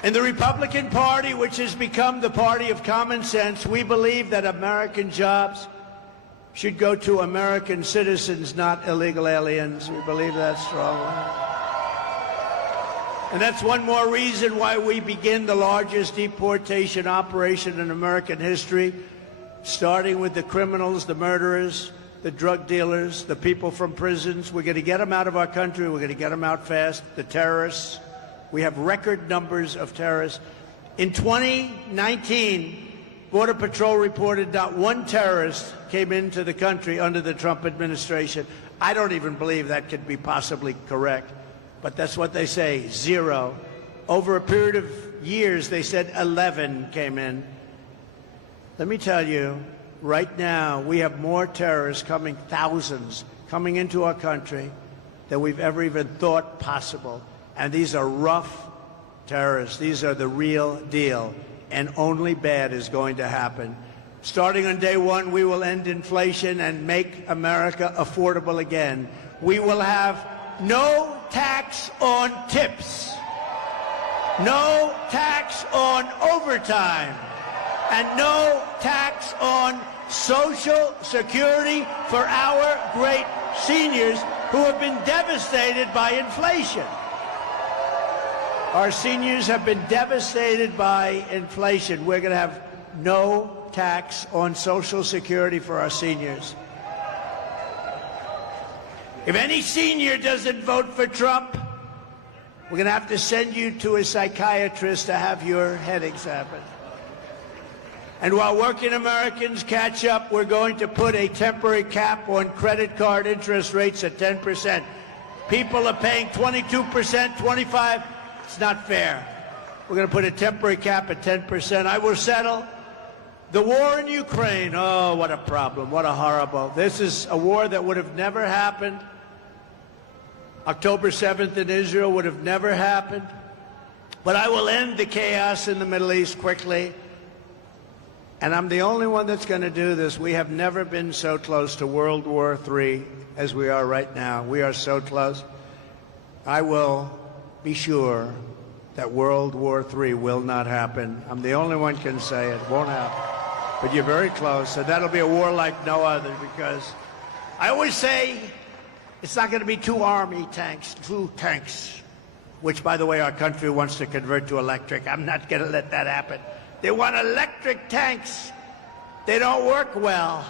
In the Republican Party, which has become the party of common sense, we believe that American jobs should go to American citizens, not illegal aliens. We believe that strongly. And that's one more reason why we begin the largest deportation operation in American history, starting with the criminals, the murderers, the drug dealers, the people from prisons. We're going to get them out of our country. We're going to get them out fast. The terrorists. We have record numbers of terrorists. In 2019, Border Patrol reported not one terrorist came into the country under the Trump administration. I don't even believe that could be possibly correct, but that's what they say, 0. Over a period of years, they said 11 came in. Let me tell you, right now, we have more terrorists coming, thousands, coming into our country than we've ever even thought possible. And these are rough terrorists. These are the real deal. And only bad is going to happen. Starting on day one, we will end inflation and make America affordable again. We will have no tax on tips, no tax on overtime, and no tax on Social Security for our great seniors who have been devastated by inflation. Our seniors have been devastated by inflation. We're going to have no tax on Social Security for our seniors. If any senior doesn't vote for Trump, we're going to have to send you to a psychiatrist to have your head examined. And while working Americans catch up, we're going to put a temporary cap on credit card interest rates at 10%. People are paying 22%, 25%. It's not fair. We're going to put a temporary cap at 10%. I will settle. The war in Ukraine, oh, what a problem, what a horrible. This is a war that would have never happened. October 7th in Israel would have never happened. But I will end the chaos in the Middle East quickly. And I'm the only one that's going to do this. We have never been so close to World War III as we are right now. We are so close. I will be sure that World War III will not happen. I'm the only one can say it won't happen. But you're very close, and that'll be a war like no other, because I always say it's not going to be 2 army tanks, 2 tanks, which, by the way, our country wants to convert to electric. I'm not going to let that happen. They want electric tanks. They don't work well.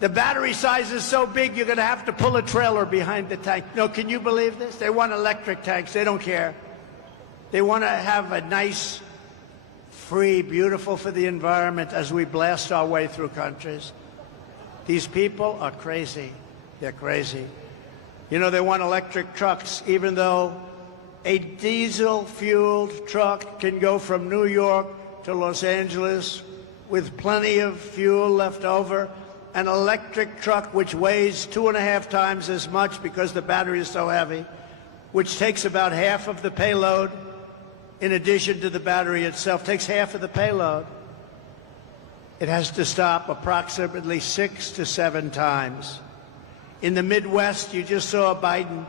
The battery size is so big, you're going to have to pull a trailer behind the tank. No, can you believe this? They want electric tanks. They don't care. They want to have a nice, free, beautiful for the environment as we blast our way through countries. These people are crazy. They're crazy. You know, they want electric trucks, even though a diesel-fueled truck can go from New York to Los Angeles with plenty of fuel left over. An electric truck, which weighs 2.5 times as much because the battery is so heavy, which takes about half of the payload, in addition to the battery itself, takes half of the payload. It has to stop approximately 6 to 7 times. In the Midwest, you just saw Biden.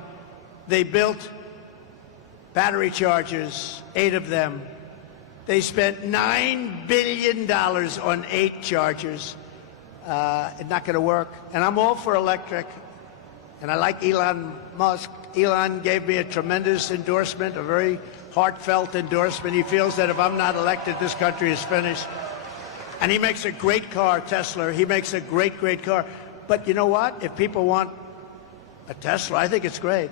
They built battery chargers, 8 of them. They spent $9 billion on 8 chargers. It's not going to work. And I'm all for electric. And I like Elon Musk. Elon gave me a tremendous endorsement, a very heartfelt endorsement. He feels that if I'm not elected, this country is finished. And he makes a great car, Tesla. He makes a great, great car. But you know what? If people want a Tesla, I think it's great.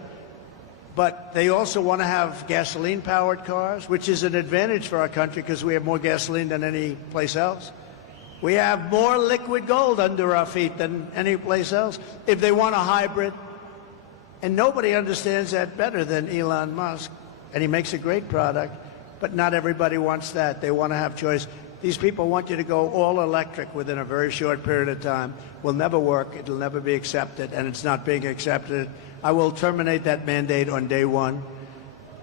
But they also want to have gasoline-powered cars, which is an advantage for our country because we have more gasoline than any place else. We have more liquid gold under our feet than any place else. If they want a hybrid, and nobody understands that better than Elon Musk, and he makes a great product, but not everybody wants that. They want to have choice. These people want you to go all electric within a very short period of time. Will never work. It'll never be accepted, and it's not being accepted. I will terminate that mandate on day one.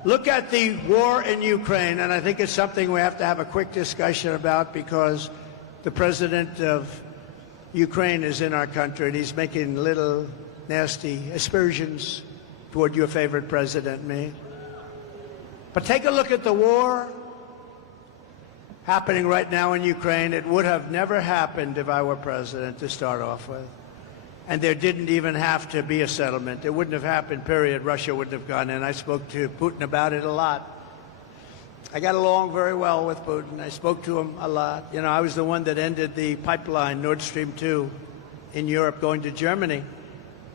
Look at the war in Ukraine, and I think it's something we have to have a quick discussion about because the president of Ukraine is in our country, and he's making little nasty aspersions toward your favorite president, me. But take a look at the war happening right now in Ukraine. It would have never happened if I were president to start off with. And there didn't even have to be a settlement. It wouldn't have happened, period. Russia wouldn't have gone in. I spoke to Putin about it a lot. I got along very well with Putin. I spoke to him a lot. You know, I was the one that ended the pipeline, Nord Stream 2, in Europe going to Germany.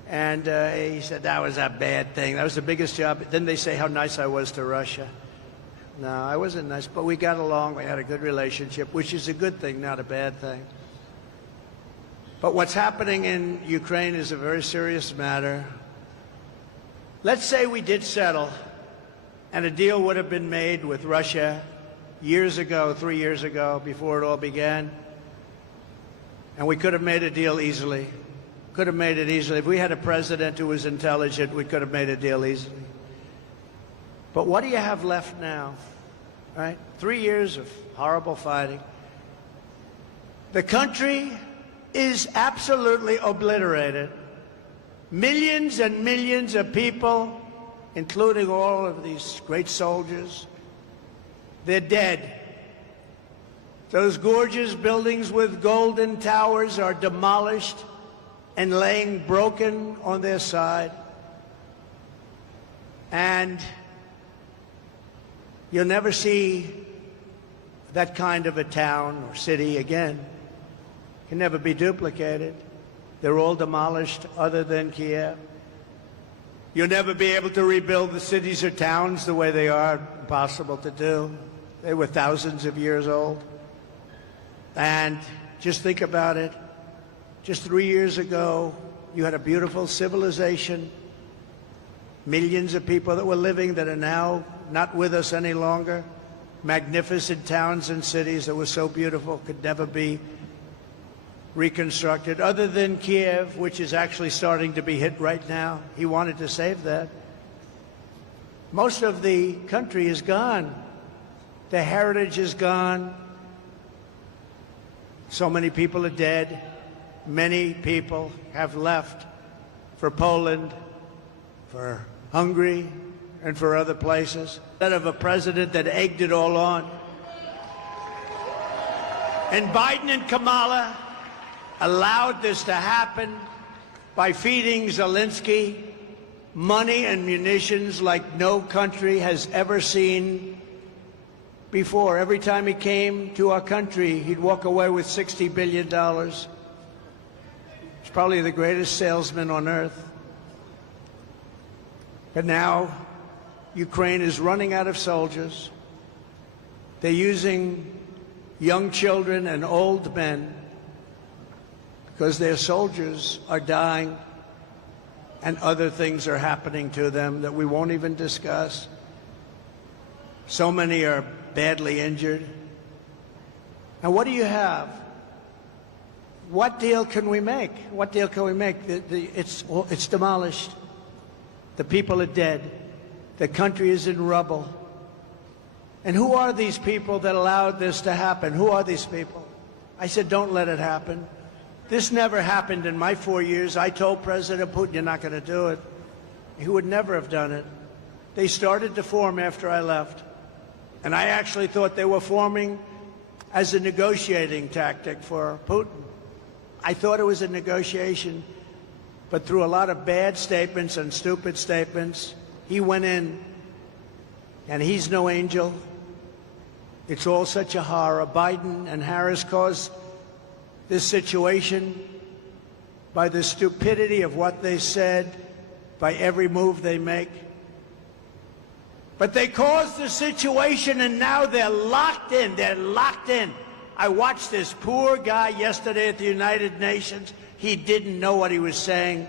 And he said that was a bad thing. That was the biggest job. Then they say how nice I was to Russia. No, I wasn't nice, but we got along. We had a good relationship, which is a good thing, not a bad thing. But what's happening in Ukraine is a very serious matter. Let's say we did settle, and a deal would have been made with Russia years ago, 3 years ago, before it all began. And we could have made a deal easily. Could have made it easily. If we had a president who was intelligent, we could have made a deal easily. But what do you have left now? Right? 3 years of horrible fighting. The country is absolutely obliterated. Millions and millions of people, including all of these great soldiers, they're dead. Those gorgeous buildings with golden towers are demolished and laying broken on their side. And you'll never see that kind of a town or city again. It can never be duplicated. They're all demolished other than Kiev. You'll never be able to rebuild the cities or towns the way they are. Impossible to do. They were thousands of years old. And just think about it. Just 3 years ago, you had a beautiful civilization. Millions of people that were living that are now not with us any longer. Magnificent towns and cities that were so beautiful could never be reconstructed, other than Kiev, which is actually starting to be hit right now. He wanted to save that. Most of the country is gone. The heritage is gone. So many people are dead. Many people have left for Poland, for Hungary, and for other places. Instead of a president that egged it all on. And Biden and Kamala allowed this to happen by feeding Zelensky money and munitions like no country has ever seen before. Every time he came to our country, he'd walk away with $60 billion. He's probably the greatest salesman on earth. But now, Ukraine is running out of soldiers. They're using young children and old men because their soldiers are dying and other things are happening to them that we won't even discuss. So many are badly injured. And what do you have? What deal can we make? What deal can we make? It's demolished. The people are dead. The country is in rubble. And who are these people that allowed this to happen? Who are these people? I said, don't let it happen. This never happened in my 4 years. I told President Putin, you're not going to do it. He would never have done it. They started to form after I left. And I actually thought they were forming as a negotiating tactic for Putin. I thought it was a negotiation. But through a lot of bad statements and stupid statements, he went in. And he's no angel. It's all such a horror. Biden and Harris caused this situation by the stupidity of what they said, by every move they make. But they caused the situation, and now they're locked in. They're locked in. I watched this poor guy yesterday at the United Nations. He didn't know what he was saying.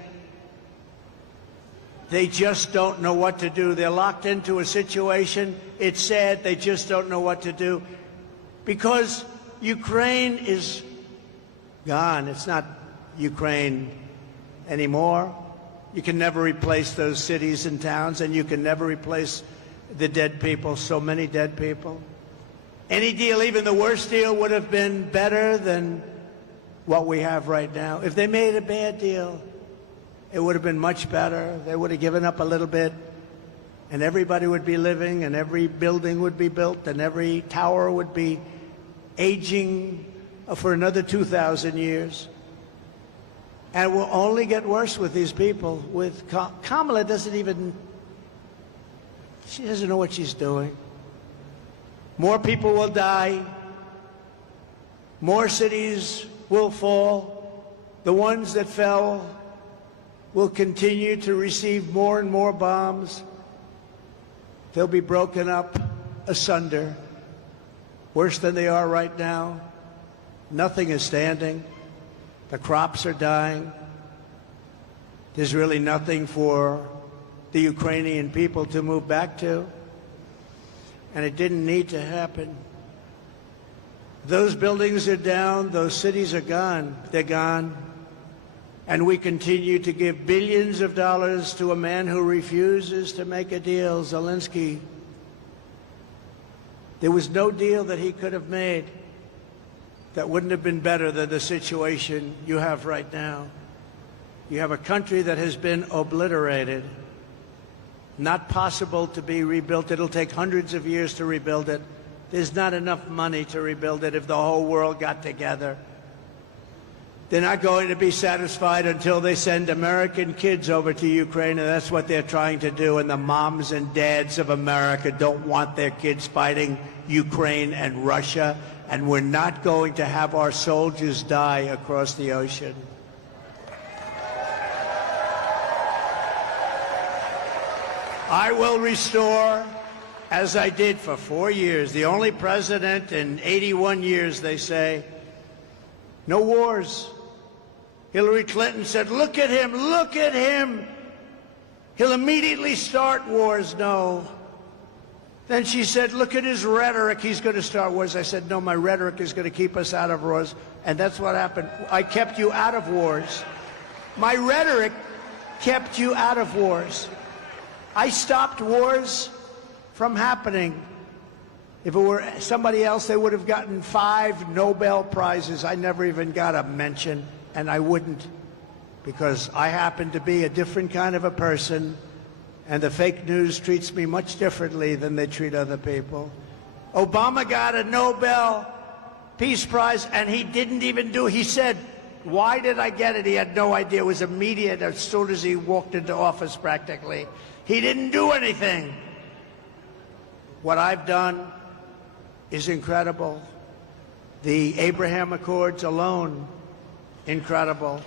They just don't know what to do. They're locked into a situation. It's sad. They just don't know what to do. Because Ukraine is gone. It's not Ukraine anymore. You can never replace those cities and towns, and you can never replace the dead people, so many dead people. Any deal, even the worst deal, would have been better than what we have right now. If they made a bad deal, it would have been much better. They would have given up a little bit, and everybody would be living, and every building would be built, and every tower would be aging for another 2,000 years. And it will only get worse with these people. With Kamala doesn't even, she doesn't know what she's doing. More people will die. More cities will fall. The ones that fell will continue to receive more and more bombs. They'll be broken up asunder, worse than they are right now. Nothing is standing. The crops are dying. There's really nothing for the Ukrainian people to move back to. And it didn't need to happen. Those buildings are down. Those cities are gone. They're gone. And we continue to give billions of dollars to a man who refuses to make a deal, Zelensky. There was no deal that he could have made that wouldn't have been better than the situation you have right now. You have a country that has been obliterated, not possible to be rebuilt. It'll take hundreds of years to rebuild it. There's not enough money to rebuild it if the whole world got together. They're not going to be satisfied until they send American kids over to Ukraine, and that's what they're trying to do. And the moms and dads of America don't want their kids fighting Ukraine and Russia, and we're not going to have our soldiers die across the ocean. I will restore, as I did for 4 years, the only president in 81 years, they say, no wars. Hillary Clinton said, look at him, look at him. He'll immediately start wars. No. Then she said, look at his rhetoric. He's going to start wars. I said, no, my rhetoric is going to keep us out of wars. And that's what happened. I kept you out of wars. My rhetoric kept you out of wars. I stopped wars from happening. If it were somebody else, they would have gotten 5 Nobel Prizes. I never even got a mention, and I wouldn't, because I happen to be a different kind of a person, and the fake news treats me much differently than they treat other people. Obama got a Nobel Peace Prize, and he didn't even do it. He said, why did I get it? He had no idea. It was immediate as soon as he walked into office, practically. He didn't do anything. What I've done is incredible. The Abraham Accords alone, incredible.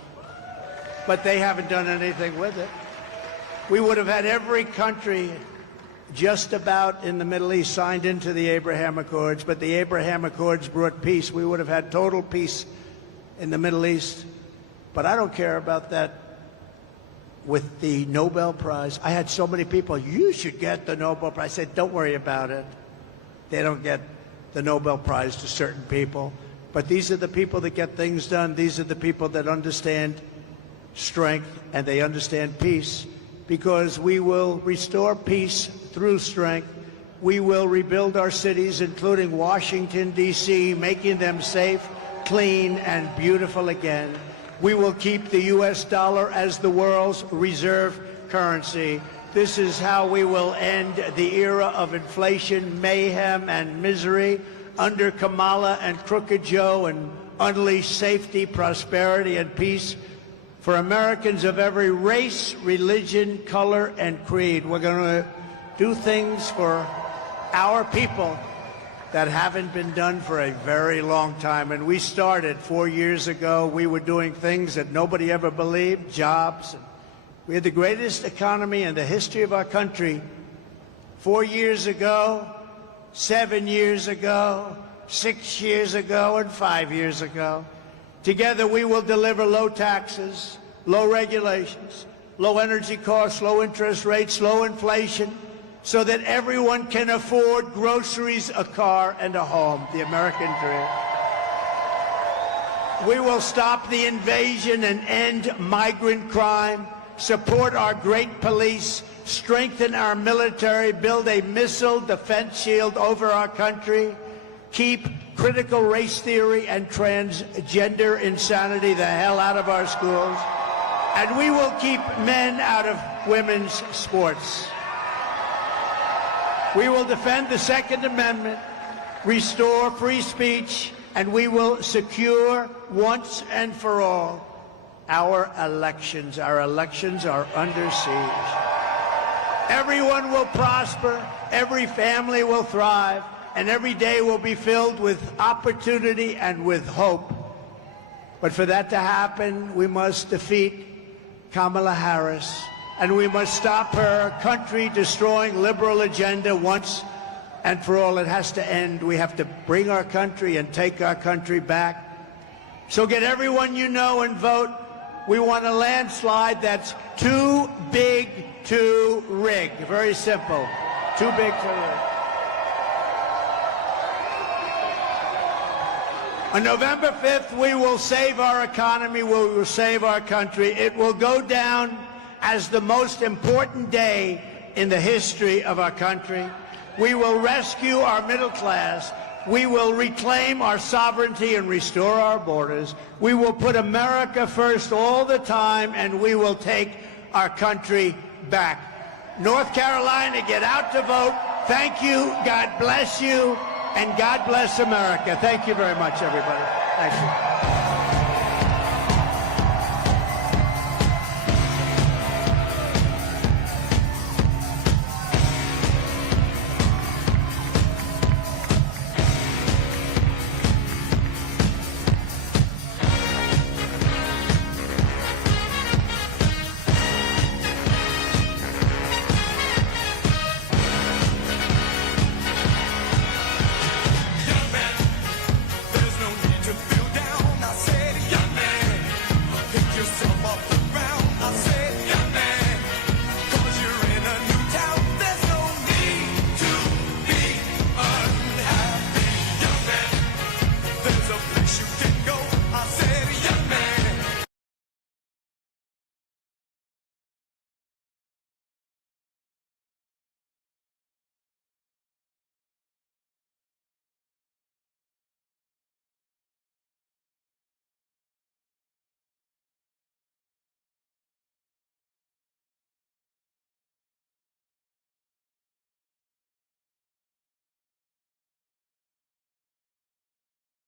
But they haven't done anything with it. We would have had every country just about in the Middle East signed into the Abraham Accords, but the Abraham Accords brought peace. We would have had total peace in the Middle East. But I don't care about that with the Nobel Prize. I had so many people, you should get the Nobel Prize. I said, don't worry about it. They don't get the Nobel Prize to certain people. But these are the people that get things done. These are the people that understand strength and they understand peace, because we will restore peace through strength. We will rebuild our cities, including Washington, D.C., making them safe, clean, and beautiful again. We will keep the U.S. dollar as the world's reserve currency. This is how we will end the era of inflation, mayhem, and misery under Kamala and Crooked Joe, and unleash safety, prosperity, and peace for Americans of every race, religion, color, and creed. We're going to do things for our people that haven't been done for a very long time. And we started 4 years ago. We were doing things that nobody ever believed, jobs. We had the greatest economy in the history of our country 4 years ago, 7 years ago, 6 years ago, and 5 years ago. Together, we will deliver low taxes, low regulations, low energy costs, low interest rates, low inflation, so that everyone can afford groceries, a car, and a home, the American dream. We will stop the invasion and end migrant crime, support our great police, strengthen our military, build a missile defense shield over our country, keep critical race theory and transgender insanity the hell out of our schools, and we will keep men out of women's sports. We will defend the Second Amendment, restore free speech, and we will secure once and for all our elections. Our elections are under siege. Everyone will prosper, every family will thrive, and every day will be filled with opportunity and with hope. But for that to happen, we must defeat Kamala Harris, and we must stop her country-destroying liberal agenda once and for all. It has to end. We have to bring our country and take our country back. So get everyone you know and vote. We want a landslide that's too big to rig. Very simple. Too big to rig. On November 5th, we will save our economy, we will save our country. It will go down as the most important day in the history of our country. We will rescue our middle class. We will reclaim our sovereignty and restore our borders. We will put America first all the time, and we will take our country back. North Carolina, get out to vote. Thank you. God bless you. And God bless America. Thank you very much, everybody. Thank you.